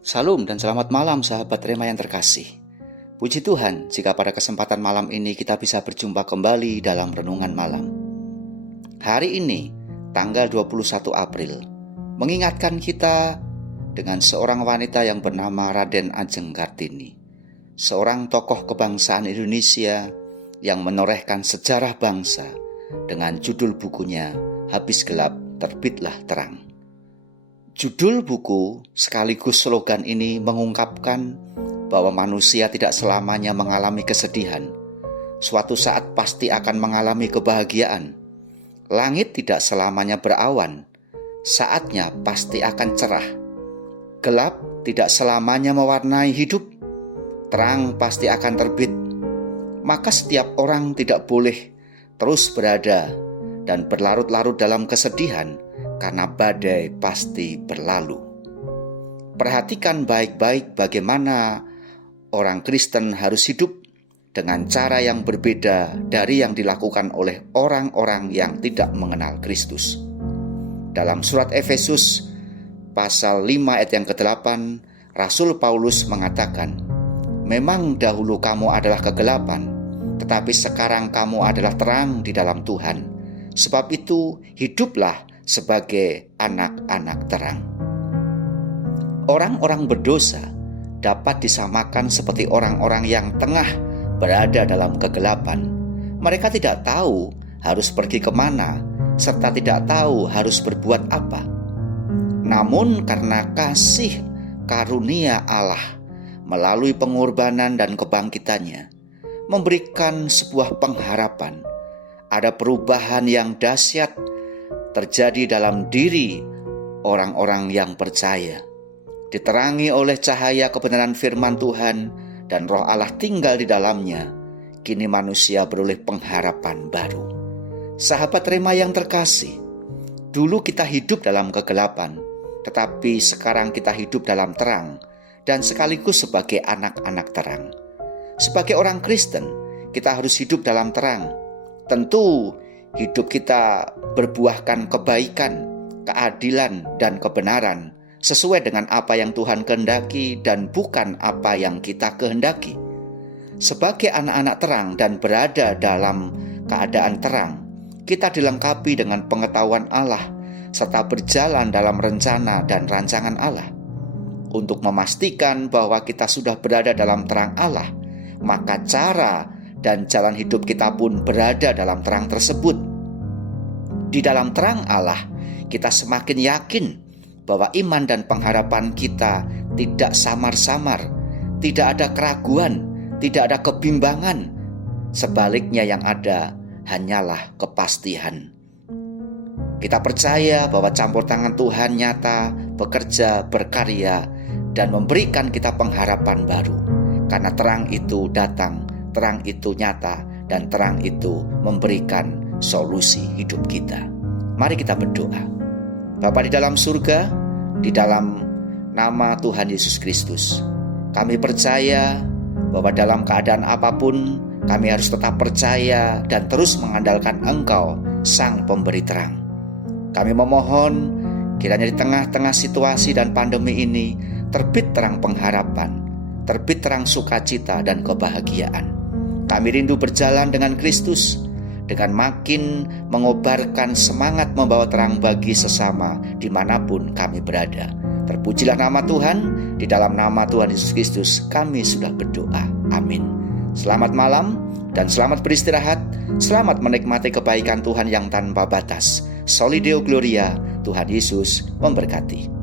Salam dan selamat malam sahabat Rema yang terkasih. Puji Tuhan jika pada kesempatan malam ini kita bisa berjumpa kembali dalam renungan malam. Hari ini, tanggal 21 April, mengingatkan kita dengan seorang wanita yang bernama Raden Ajeng Kartini. Seorang tokoh kebangsaan Indonesia yang menorehkan sejarah bangsa dengan judul bukunya Habis Gelap Terbitlah Terang. Judul buku sekaligus slogan ini mengungkapkan bahwa manusia tidak selamanya mengalami kesedihan. Suatu saat pasti akan mengalami kebahagiaan. Langit tidak selamanya berawan. Saatnya pasti akan cerah. Gelap tidak selamanya mewarnai hidup. Terang pasti akan terbit. Maka setiap orang tidak boleh terus berada dan berlarut-larut dalam kesedihan, karena badai pasti berlalu. Perhatikan baik-baik bagaimana orang Kristen harus hidup dengan cara yang berbeda dari yang dilakukan oleh orang-orang yang tidak mengenal Kristus. Dalam surat Efesus pasal 5 ayat yang ke-8, Rasul Paulus mengatakan, "Memang dahulu kamu adalah kegelapan, tetapi sekarang kamu adalah terang di dalam Tuhan. Sebab itu hiduplah sebagai anak-anak terang." Orang-orang berdosa dapat disamakan seperti orang-orang yang tengah berada dalam kegelapan. Mereka tidak tahu harus pergi kemana, serta tidak tahu harus berbuat apa. Namun karena kasih karunia Allah melalui pengorbanan dan kebangkitannya, memberikan sebuah pengharapan, ada perubahan yang dahsyat terjadi dalam diri orang-orang yang percaya. Diterangi oleh cahaya kebenaran firman Tuhan dan Roh Allah tinggal di dalamnya, kini manusia beroleh pengharapan baru. Sahabat Rema yang terkasih, dulu kita hidup dalam kegelapan, tetapi sekarang kita hidup dalam terang dan sekaligus sebagai anak-anak terang. Sebagai orang Kristen, kita harus hidup dalam terang. Tentu hidup kita berbuahkan kebaikan, keadilan, dan kebenaran sesuai dengan apa yang Tuhan kehendaki dan bukan apa yang kita kehendaki. Sebagai anak-anak terang dan berada dalam keadaan terang, kita dilengkapi dengan pengetahuan Allah serta berjalan dalam rencana dan rancangan Allah. Untuk memastikan bahwa kita sudah berada dalam terang Allah, maka cara dan jalan hidup kita pun berada dalam terang tersebut. Di dalam terang Allah, kita semakin yakin bahwa iman dan pengharapan kita tidak samar-samar, tidak ada keraguan, tidak ada kebimbangan. Sebaliknya yang ada hanyalah kepastian. Kita percaya bahwa campur tangan Tuhan nyata, bekerja, berkarya, dan memberikan kita pengharapan baru. Karena terang itu datang, terang itu nyata, dan terang itu memberikan solusi hidup kita. Mari kita berdoa. Bapa di dalam surga, di dalam nama Tuhan Yesus Kristus, kami percaya bahwa dalam keadaan apapun, kami harus tetap percaya dan terus mengandalkan Engkau, Sang Pemberi Terang. Kami memohon kiranya di tengah-tengah situasi dan pandemi ini, terbit terang pengharapan, terbit terang sukacita dan kebahagiaan. Kami rindu berjalan dengan Kristus, dengan makin mengobarkan semangat membawa terang bagi sesama dimanapun kami berada. Terpujilah nama Tuhan, di dalam nama Tuhan Yesus Kristus kami sudah berdoa. Amin. Selamat malam dan selamat beristirahat. Selamat menikmati kebaikan Tuhan yang tanpa batas. Soli Deo Gloria, Tuhan Yesus memberkati.